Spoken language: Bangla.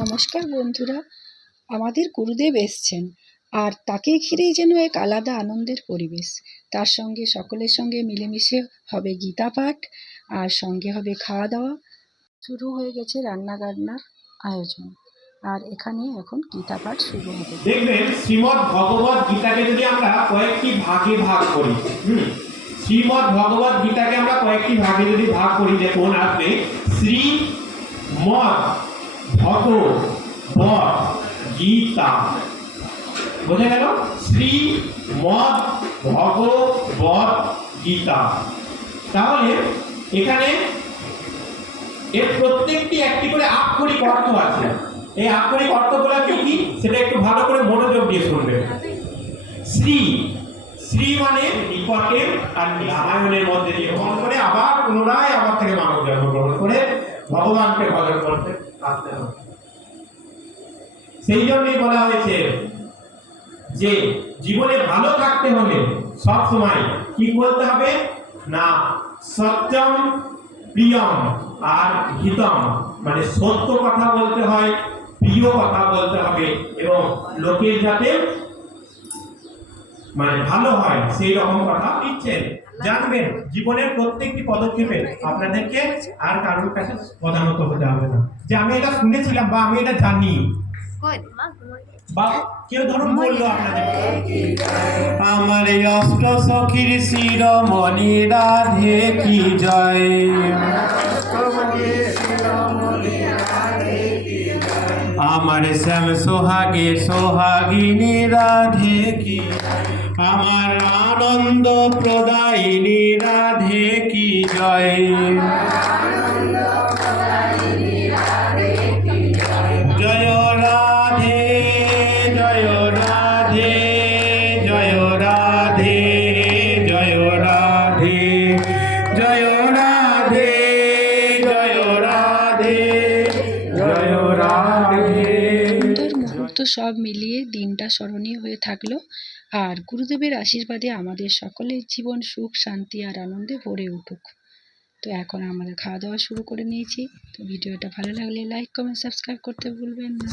নমস্কার বন্ধুরা, আমাদের গুরুদেব এসছেন আর তাকে ঘিরেই যেন এক আলাদা আনন্দের পরিবেশ। তার সঙ্গে সকলের সঙ্গে মিলেমিশে হবে গীতা পাঠ আর সঙ্গে হবে খাওয়া দাওয়া। শুরু হয়ে গেছে রান্নাবান্নার আয়োজন আর এখানে এখন গীতা পাঠ শুরু হবে। দেখবেন শ্রীমদ্ ভগবত গীতাকে যদি আমরা কয়েকটি ভাগে ভাগ করি, শ্রীমদ্ ভগবত গীতাকে আমরা কয়েকটি ভাগে যদি ভাগ করি, দেখুন আসবে শ্রী মদ ভগবত গীতা। বোঝা গেল? শ্রী মদ ভগবত গীতা। তাহলে এখানে এর প্রত্যেকটি একটি করে আক্ষরিক অর্থ আছে। এই আক্ষরিক অর্থগুলো কি কি সেটা একটু ভালো করে মনোযোগ দিয়ে শুনবেন। শ্রী শ্রী মানে নিকটে, আর রামায়ণের মধ্যে দিয়ে গ্রহণ করে আবার পুনরায় আবার থেকে মানব জন্ম গ্রহণ করে ভগবানকে ভজন করতে আসতে হবে। সেই জন্যই বলা হয়েছে যে জীবনে ভালো থাকতে হলে সব সময় কি বলতে হবে না, সত্যম প্রিয়ম আর হিতম, মানে সত্য কথা বলতে হয়, প্রিয় কথা বলতে হবে এবং লোকের যাতে মানে ভালো হয় সেই রকম কথা দিচ্ছেন। জানবেন জীবনের প্রত্যেকটি পদক্ষেপে আপনাদেরকে আর কারোর কাছে প্রধানত হতে হবে না যে আমি এটা শুনেছিলাম বা আমি এটা জানি, বা কেউ ধরুন বললো আপনাদেরকে আমার অষ্ট সখীর শিরোমণি রাধে কি জয়, আমার শ্যাম সোহাগে সোহাগিনী রাধে কি, আমার আনন্দ প্রদায়িনী রাধে কি জয়, জয় রাধে জয় রাধে জয় রাধে জয় রাধে জয় রাধে জয় রাধে জয় রাধে। সুন্দর মুহূর্ত সব মিলিয়ে দিনটা স্মরণীয় হয়ে থাকলো আর গুরুদেবের আশীর্বাদে আমাদের সকলের জীবন সুখ শান্তি আর আনন্দে ভরে উঠুক। তো এখন আমরা খাওয়া দাওয়া শুরু করে নিয়েছি। তো ভিডিওটা ভালো লাগলে লাইক কমেন্ট সাবস্ক্রাইব করতে ভুলবেন না।